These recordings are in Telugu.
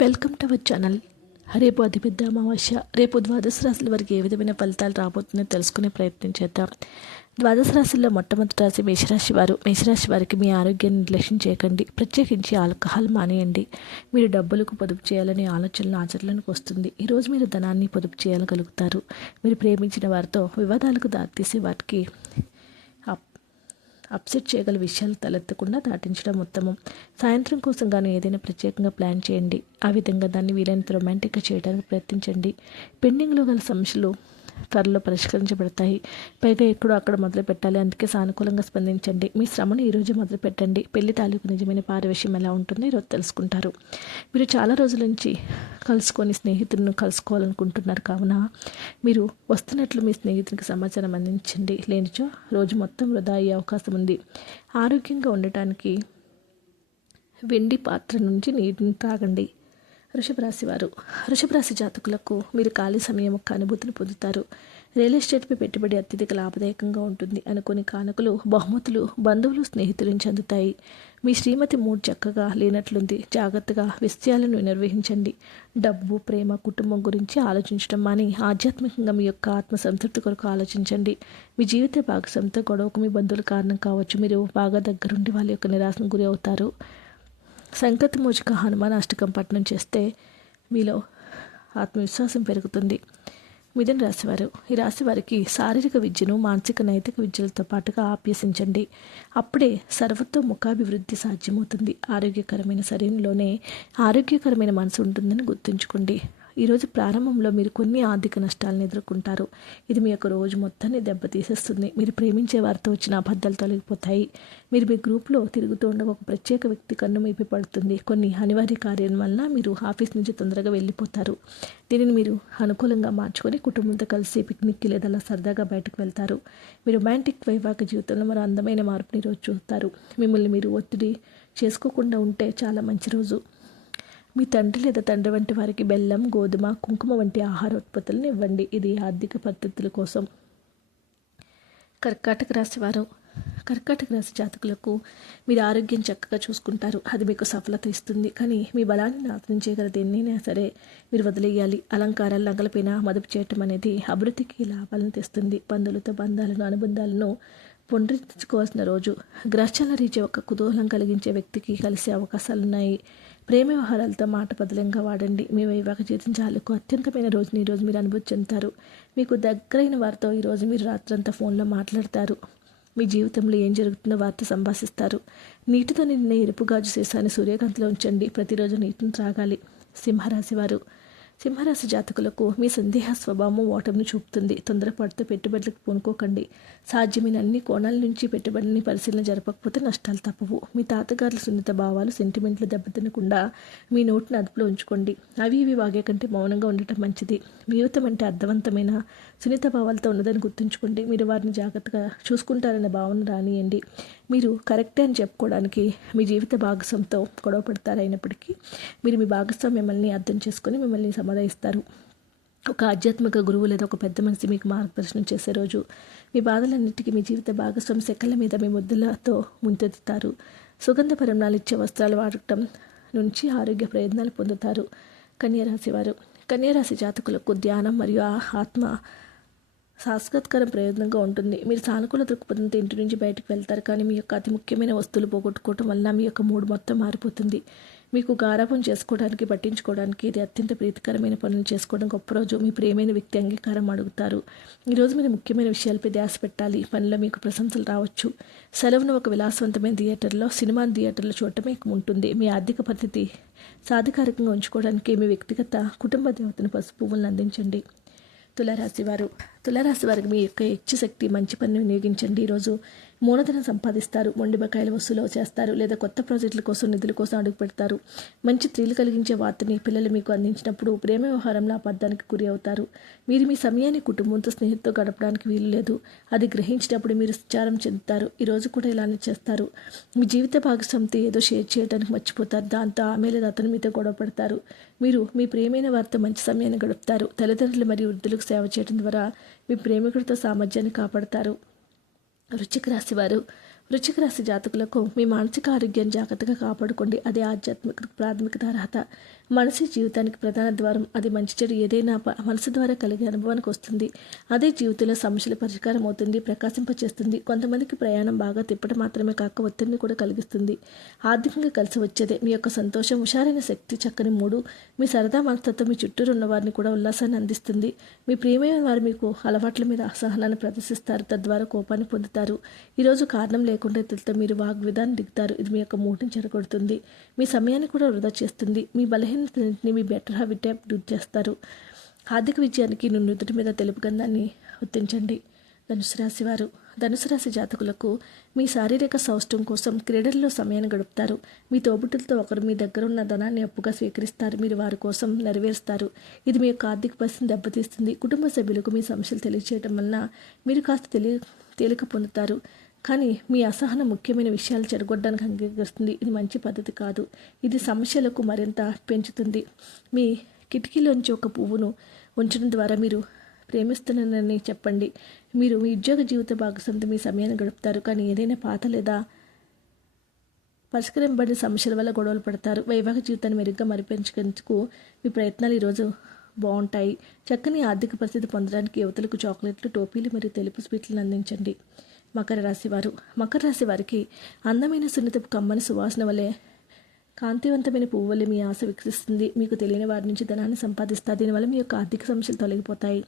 Welcome to our channel. రేపు అతిపెద్ద అమావాస్య. రేపు ద్వాదశ రాశుల వారికి ఏ విధమైన ఫలితాలు రాబోతుందో తెలుసుకునే ప్రయత్నం చేద్దాం. ద్వాదశ రాశుల్లో మొట్టమొదటి రాశి మేషరాశి వారు. మేషరాశి వారికి మీ ఆరోగ్యాన్ని నిర్లక్ష్యం చేయకండి. ప్రత్యేకించి ఆల్కహాల్ మానేయండి. మీరు డబ్బులకు పొదుపు చేయాలనే ఆలోచనలు ఆచరణలోకి వస్తుంది. ఈరోజు మీరు ధనాన్ని పొదుపు చేయగలుగుతారు. మీరు ప్రేమించిన వారితో వివాదాలకు దారితీసే వాటికి అప్సెట్ చేయగల విషయాలు తలెత్తకుండా దాటించడం ఉత్తమం. సాయంత్రం కోసం కానీ ఏదైనా ప్రత్యేకంగా ప్లాన్ చేయండి. ఆ విధంగా దాన్ని వీలైనంత రొమాంటిక్గా చేయడానికి ప్రయత్నించండి. పెండింగ్లో గల సమస్యలు త్వరలో పరిష్కరించబడతాయి. పైగా ఎక్కడో అక్కడ మొదలు పెట్టాలి, అందుకే సానుకూలంగా స్పందించండి. మీ శ్రమను ఈరోజు మొదలు పెట్టండి. పెళ్లి తాలూకు నిజమైన పారవశ్యం ఎలా ఉంటుందో ఈరోజు తెలుసుకుంటారు. మీరు చాలా రోజుల నుంచి స్నేహితులను కలుసుకోవాలనుకుంటున్నారు కావున మీరు వస్తున్నట్లు మీ స్నేహితునికి సమాచారం అందించండి. లేనిచో రోజు మొత్తం వృధా అయ్యే అవకాశం ఉంది. ఆరోగ్యంగా ఉండటానికి వెండి పాత్ర నుంచి నీటిని తాగండి. వృషభ రాశి వారు. వృషభ రాశి జాతకులకు మీరు ఖాళీ సమయం యొక్క అనుభూతిని పొందుతారు. రియల్ ఎస్టేట్పై పెట్టుబడి అత్యధిక లాభదాయకంగా ఉంటుంది. అనుకోని కానుకలు, బహుమతులు బంధువులు, స్నేహితుల నుంచి అందుతాయి. మీ శ్రీమతి మూడ్ చక్కగా లేనట్లుంది. జాగ్రత్తగా విషయాలను నిర్వహించండి. డబ్బు, ప్రేమ, కుటుంబం గురించి ఆలోచించడం మాని ఆధ్యాత్మికంగా మీ యొక్క ఆత్మసంతృప్తి కొరకు ఆలోచించండి. మీ జీవిత భాగస్వామితో గొడవకు మీ బంధువుల కారణం కావచ్చు. మీరు బాగా దగ్గరుండి వాళ్ళ యొక్క నిరాశకు గురి అవుతారు. సంకతమోచక హనుమాన్ అష్టకం పఠనం చేస్తే మీలో ఆత్మవిశ్వాసం పెరుగుతుంది. మిథున రాశివారు. ఈ రాశి వారికి శారీరక విద్యను, మానసిక నైతిక విద్యలతో పాటుగా అభ్యసించండి. అప్పుడే సర్వతోముఖాభివృద్ధి సాధ్యమవుతుంది. ఆరోగ్యకరమైన శరీరంలోనే ఆరోగ్యకరమైన మనసు ఉంటుందని గుర్తుంచుకోండి. ఈరోజు ప్రారంభంలో మీరు కొన్ని ఆర్థిక నష్టాలను ఎదుర్కొంటారు. ఇది మీ యొక్క రోజు మొత్తాన్ని దెబ్బతీసేస్తుంది. మీరు ప్రేమించే వారితో వచ్చిన అబద్ధాలు తొలగిపోతాయి. మీరు మీ గ్రూప్లో తిరుగుతూ ఉండగా ఒక ప్రత్యేక వ్యక్తి కన్ను మీపై పడుతుంది. కొన్ని అనివార్య కార్యం వల్ల మీరు ఆఫీస్ నుంచి తొందరగా వెళ్ళిపోతారు. దీనిని మీరు అనుకూలంగా మార్చుకొని కుటుంబంతో కలిసి పిక్నిక్కి లేదా అలా సరదాగా బయటకు వెళ్తారు. మీ రొమాంటిక్ వైవాహిక జీవితంలో మరో అందమైన మార్పుని ఈరోజు చూస్తారు. మిమ్మల్ని మీరు ఒత్తిడి చేసుకోకుండా ఉంటే చాలా మంచి రోజు. మీ తండ్రి లేదా తండ్రి వంటి వారికి బెల్లం, గోధుమ, కుంకుమ వంటి ఆహార ఉత్పత్తులను ఇవ్వండి. ఇది ఆర్థిక పద్ధతుల కోసం. కర్కాటక రాశి వారు. కర్కాటక రాశి జాతకులకు మీరు ఆరోగ్యం చక్కగా చూసుకుంటారు. అది మీకు సఫలత ఇస్తుంది. కానీ మీ బలాన్ని నాశనం చేయగల దేన్నైనా సరే మీరు వదిలేయాలి. అలంకారాలు, నగలపైన మదుపు చేయటం అనేది అభివృద్ధికి లాభాలను తెస్తుంది. బంధువులతో బంధాలను, అనుబంధాలను పునరుద్ధరించుకోవాల్సిన రోజు. గ్రహచాల రీత్యా ఒక కుతూహలం కలిగించే వ్యక్తికి కలిసే అవకాశాలున్నాయి. ప్రేమ వ్యవహారాలతో మాట బదులంగా వాడండి. మీ వైవాహిక జీవితం చాలకు అత్యంతమైన రోజుని ఈరోజు మీరు అనుభూతి చెందుతారు. మీకు దగ్గరైన వారితో ఈరోజు మీరు రాత్రంతా ఫోన్లో మాట్లాడతారు. మీ జీవితంలో ఏం జరుగుతుందో వారితో సంభాషిస్తారు. నీటితో నిన్న ఎరుపు గాజు సీసాన్ని సూర్యకాంతిలో ఉంచండి. ప్రతిరోజు నీటిని త్రాగాలి. సింహరాశి వారు. సింహరాశి జాతకులకు మీ సందేహ స్వభావం ఓటమిని చూపుతుంది. తొందరపాటుతో పెట్టుబడులకు పూనుకోకండి. సాధ్యమైన అన్ని కోణాల నుంచి పెట్టుబడిని పరిశీలన జరపకపోతే నష్టాలు తప్పవు. మీ తాతగారుల సున్నిత భావాలు, సెంటిమెంట్లు దెబ్బతినకుండా మీ నోటిని అదుపులో ఉంచుకోండి. అవి ఇవి వాగే కంటే మౌనంగా ఉండటం మంచిది. జీవితం అంటే అర్థవంతమైన సున్నిత భావాలతో ఉన్నదని గుర్తుంచుకోండి. మీరు వారిని జాగ్రత్తగా చూసుకుంటారనే భావన రానియండి. మీరు కరెక్టే అని చెప్పుకోవడానికి మీ జీవిత భాగస్వామితో గొడవ పడతారైనప్పటికీ మీరు మీ భాగస్వామి మిమ్మల్ని అర్థం చేసుకొని మిమ్మల్ని సమాధాయిస్తారు. ఒక ఆధ్యాత్మిక గురువు లేదా ఒక పెద్ద మనిషి మీకు మార్గదర్శనం చేసే రోజు. మీ బాధలన్నిటికీ మీ జీవిత భాగస్వామి సెక్కల మీద మీ ముద్దులతో ముంచెత్తుతారు. సుగంధ పరిమళాలు ఇచ్చే వస్త్రాలు వాడటం నుంచి ఆరోగ్య ప్రయోజనాలు పొందుతారు. కన్యారాశి వారు. కన్యారాశి జాతకులకు ధ్యానం మరియు ఆత్మ సాక్షాత్కారం ప్రయోజనంగా ఉంటుంది. మీరు సానుకూల దృక్పథంతో ఇంటి నుంచి బయటకు వెళ్తారు. కానీ మీ యొక్క అతి ముఖ్యమైన వస్తువులు పోగొట్టుకోవటం వల్ల మీ యొక్క మూడు మొత్తం మారిపోతుంది. మీకు గారాబం చేసుకోవడానికి, పట్టించుకోవడానికి ఇది అత్యంత ప్రీతికరమైన పనులు చేసుకోవడం గొప్ప రోజు. మీ ప్రియమైన వ్యక్తి అంగీకారం అడుగుతారు. ఈరోజు మీరు ముఖ్యమైన విషయాలపై ధ్యాస పెట్టాలి. పనిలో మీకు ప్రశంసలు రావచ్చు. సెలవును ఒక విలాసవంతమైన థియేటర్లో, సినిమా థియేటర్లో చూడటమే ఉంటుంది. మీ ఆర్థిక పరిస్థితి సాధికారికంగా ఉంచుకోవడానికి మీ వ్యక్తిగత కుటుంబ దేవతను పసుపు పువ్వులను అందించండి. తులారాశి వారు. తులారాశి వారికి మీ యొక్క ఇచ్ఛాశక్తి మంచి పనిని వినియోగించండి. ఈరోజు మూలధనం సంపాదిస్తారు. మొండి బకాయిల వసూలు చేస్తారు లేదా కొత్త ప్రాజెక్టుల కోసం, నిధుల కోసం అడుగు పెడతారు. మంచి త్రీలు కలిగించే వార్తని పిల్లలు మీకు అందించినప్పుడు ప్రేమ వ్యవహారంలో అబద్ధానికి గురి అవుతారు. మీరు మీ సమయాన్ని కుటుంబంతో, స్నేహితులతో గడపడానికి వీలు లేదు. అది గ్రహించినప్పుడు మీరు విచారం చెందుతారు. ఈరోజు కూడా ఇలానే చేస్తారు. మీ జీవిత భాగస్వామితో ఏదో షేర్ చేయడానికి మర్చిపోతారు. దాంతో ఆమె లేదా అతను మీతో గొడవ పడతారు. మీరు మీ ప్రియమైన వారితో మంచి సమయాన్ని గడుపుతారు. తల్లిదండ్రులు మరియు వృద్ధులకు సేవ చేయడం ద్వారా మీ ప్రేమికుడితో సామర్థ్యాన్ని కాపాడతారు. వృశ్చిక రాశి వారు. వృశ్చిక రాశి జాతకులకు మీ మానసిక ఆరోగ్యాన్ని జాగ్రత్తగా కాపాడుకోండి. అదే ఆధ్యాత్మిక ప్రాథమికత అర్హత. మనిషి జీవితానికి ప్రధాన ద్వారం. అది మంచి చెడు ఏదైనా మనసు ద్వారా కలిగే అనుభవానికి వస్తుంది. అదే జీవితంలో సమస్యల పరిష్కారం అవుతుంది, ప్రకాశింపచేస్తుంది. కొంతమందికి ప్రయాణం బాగా తిప్పడం మాత్రమే కాక ఒత్తిడిని కూడా కలిగిస్తుంది. ఆర్థికంగా కలిసి వచ్చేదే. మీ యొక్క సంతోషం, హుషారైన శక్తి, చక్కని మూడు, మీ సరదా మనస్తత్వం మీ చుట్టూరు ఉన్న వారిని కూడా ఉల్లాసాన్ని అందిస్తుంది. మీ ప్రియమైన వారు మీకు అలవాట్ల మీద అసహనాన్ని ప్రదర్శిస్తారు, తద్వారా కోపాన్ని పొందుతారు. ఈరోజు కారణం లేకుండా ఇతరులతో మీరు వాగ్విధాన్ని దిగుతారు. ఇది మీ యొక్క మూడ్ని చెడగొడుతుంది, మీ సమయాన్ని కూడా వృధా చేస్తుంది. మీ బలహీనతని మీ బెటర్ హ్యాబిట్ వృద్ధి చేస్తారు. ఆర్థిక విజయానికి నుదుటి మీద తెలుపు గంధాన్ని ఒత్తించండి. ధనుసు రాశి వారు. ధనుసు రాశి జాతకులకు మీ శారీరక సౌష్ఠవం కోసం క్రీడల్లో సమయాన్ని గడుపుతారు. మీ తోబుట్టులతో ఒకరు మీ దగ్గర ఉన్న ధనాన్ని అప్పుగా స్వీకరిస్తారు. మీరు వారి కోసం నెరవేరుస్తారు. ఇది మీ యొక్క ఆర్థిక పరిస్థితిని దెబ్బతీస్తుంది. కుటుంబ సభ్యులకు మీ సమస్యలు తెలియజేయడం వలన మీరు కాస్త తేలిక పొందుతారు. కానీ మీ అసహనం ముఖ్యమైన విషయాలు చెడగొట్టడానికి అంగీకరిస్తుంది. ఇది మంచి పద్ధతి కాదు. ఇది సమస్యలకు మరింత పెంచుతుంది. మీ కిటికీలోంచి ఒక పువ్వును ఉంచడం ద్వారా మీరు ప్రేమిస్తున్నానని చెప్పండి. మీరు మీ ఉద్యోగ జీవిత భాగస్వామితో మీ సమయాన్ని గడుపుతారు. కానీ ఏదైనా పాత లేదా పరిష్కరింపబడిన సమస్యల వల్ల గొడవలు పడతారు. వైవాహిక జీవితాన్ని మెరుగ్గా మరిపించేందుకు మీ ప్రయత్నాలు ఈరోజు బాగుంటాయి. చక్కని ఆర్థిక పరిస్థితి పొందడానికి యువతలకు చాక్లెట్లు, టోపీలు మరియు తెలుపు స్వీట్లను అందించండి. మకర రాశి వారు. మకర రాశి వారికి అందమైన సున్నితపు కమ్మని సువాసన వలె కాంతివంతమైన పువ్వు వల్ల మీ ఆశ వికసిస్తుంది. మీకు తెలియని వారి నుంచి ధనాన్ని సంపాదిస్తారు. దీనివల్ల మీ యొక్క ఆర్థిక సమస్యలు తొలగిపోతాయి.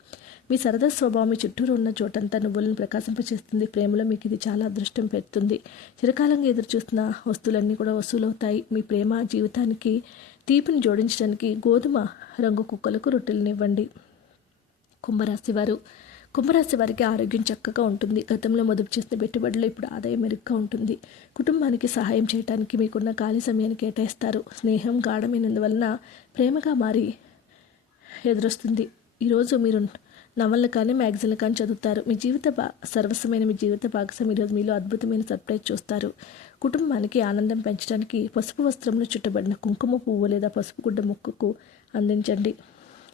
మీ సరదా స్వభావం మీ చుట్టూరు ఉన్న చోటంతా నువ్వులను ప్రకాశింపచేస్తుంది. ప్రేమలో మీకు ఇది చాలా అదృష్టం పెడుతుంది. చిరకాలంగా ఎదురు చూస్తున్న వస్తువులన్నీ కూడా వసూలవుతాయి. మీ ప్రేమ జీవితానికి తీపిని జోడించడానికి గోధుమ రంగు కుక్కలకు రొట్టెలనివ్వండి. కుంభరాశి వారు. కుంభరాశి వారికి ఆరోగ్యం చక్కగా ఉంటుంది. గతంలో మొదలు చేసిన పెట్టుబడులు ఇప్పుడు ఆదాయం మెరుగ్గా ఉంటుంది. కుటుంబానికి సహాయం చేయడానికి మీకున్న ఖాళీ సమయాన్ని కేటాయిస్తారు. స్నేహం గాఢమైనందువలన ప్రేమగా మారి ఎదురొస్తుంది. ఈరోజు మీరు నవళ్ళు కానీ మ్యాగజైన్లు కానీ చదువుతారు. మీ సర్వస్వమైన మీ జీవిత భాగస్వామి ఈరోజు మీలో అద్భుతమైన సర్ప్రైజ్ చూస్తారు. కుటుంబానికి ఆనందం పెంచడానికి పసుపు వస్త్రంలో చుట్టబడిన కుంకుమ పువ్వు లేదా పసుపు గుడ్డ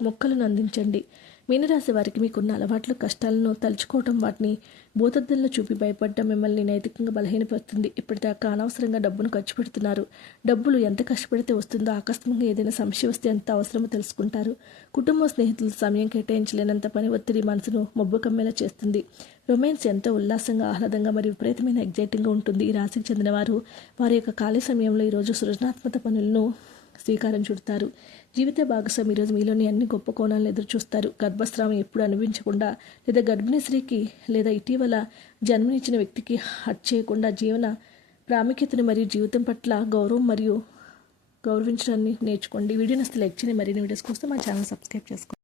మొక్కలను అందించండి. మీనరాశి వారికి మీకున్న అలవాట్లు, కష్టాలను తలుచుకోవటం, వాటిని భూతద్దంలో చూపి భయపడటం మిమ్మల్ని నైతికంగా బలహీనపరుస్తుంది. ఇప్పటిదాకా అనవసరంగా డబ్బును ఖర్చు పెడుతున్నారు. డబ్బులు ఎంత కష్టపడితే వస్తుందో ఆకస్మికంగా ఏదైనా సమస్య వస్తే ఎంత అవసరమో తెలుసుకుంటారు. కుటుంబ స్నేహితులు సమయం కేటాయించలేనంత పని ఒత్తిడి మనసును మబ్బు కమ్మేలా చేస్తుంది. రొమాన్స్ ఎంతో ఉల్లాసంగా, ఆహ్లాదంగా మరియు విపరీతమైన ఎగ్జైటింగ్గా ఉంటుంది. ఈ రాశికి చెందిన వారి యొక్క ఖాళీ సమయంలో ఈరోజు సృజనాత్మక పనులను శ్రీకారం చుడతారు. జీవిత భాగస్వామి ఈరోజు మీలోని అన్ని గొప్ప కోణాలను ఎదురు చూస్తారు. గర్భస్రావం ఎప్పుడు అనుభవించకుండా లేదా గర్భిణీ స్త్రీకి లేదా ఇటీవల జన్మనిచ్చిన వ్యక్తికి హర్ట్ చేయకుండా జీవన ప్రాముఖ్యతను మరియు జీవితం పట్ల గౌరవం మరియు గౌరవించడాన్ని నేర్చుకోండి. వీడియో నచ్చితే లైక్ చేయండి. మరిన్ని వీడియోస్ కోసం మా ఛానల్ సబ్స్క్రైబ్ చేసుకోండి.